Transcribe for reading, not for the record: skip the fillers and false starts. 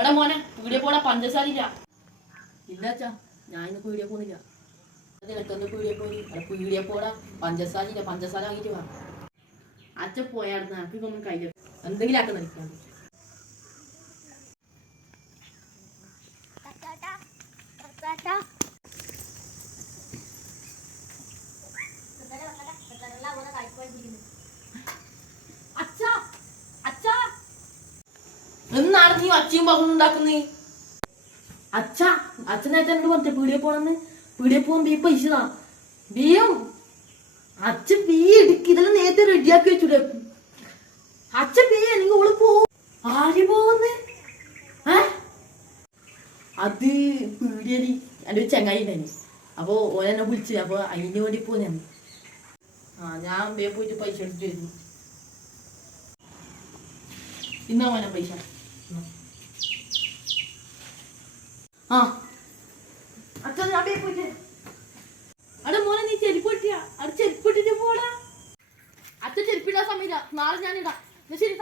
എടാ മോനെ പീടിയെ പോടാ പഞ്ചസാര ഇല്ല. ഇല്ല അച്ഛാ ഞാൻ ഇന്ന് പീടിയെ പോകുന്നില്ല. നിനക്കൊന്ന് പീടിയെ പോയി പീടിയെ പോടാ പഞ്ചസാര ഇല്ല. പഞ്ചസാര വാങ്ങിട്ട് വാ. അച്ഛൻ പോയാടുന്ന എനിക്കൊന്നും കഴിയും എന്തെങ്കിലും ആക്കാൻ നിൽക്കാൻ. എന്നാണ് നീ അച്ഛയും പകർന്നു ഉണ്ടാക്കുന്നേ? അച്ഛാ അച്ഛനേച്ച എന്നോട് പറഞ്ഞ പീടിയെ പോണെന്ന്. പീടിയെ പോകാൻ ബീ പൈസ ബീയും അച്ഛൻ ബീ എടുക്കി ഇതെല്ലാം നേരത്തെ റെഡിയാക്കി വെച്ചൂടെ. അച്ഛൻ ബീ അല്ലെങ്കിൽ ഓള് പോവും. ആര് പോകുന്നേ? അത് പീടിയടി എൻ്റെ ഒരു ചങ്ങായി ഉണ്ടായി. അപ്പൊ ഓനെന്നെ വിളിച്ചു. അപ്പൊ അതിന് വേണ്ടി പോന്നെ. ഞാൻ ബേ പോയിട്ട് പൈസ എടുത്തിട്ട് വരുന്നു. ഇന്നാ മോനെ പൈസ. അച്ഛൻ ഞാൻ ബേ പോയിട്ട്. അവിടെ മോനെ നീ ചെരുപ്പിട്ടിയാ? അവിടെ ചെരുപ്പിട്ടിട്ട് പോടാ. അച്ഛൻ ചെരുപ്പിടാൻ സമയമില്ല. നാളെ ഞാൻ ഇടാം. ശരി.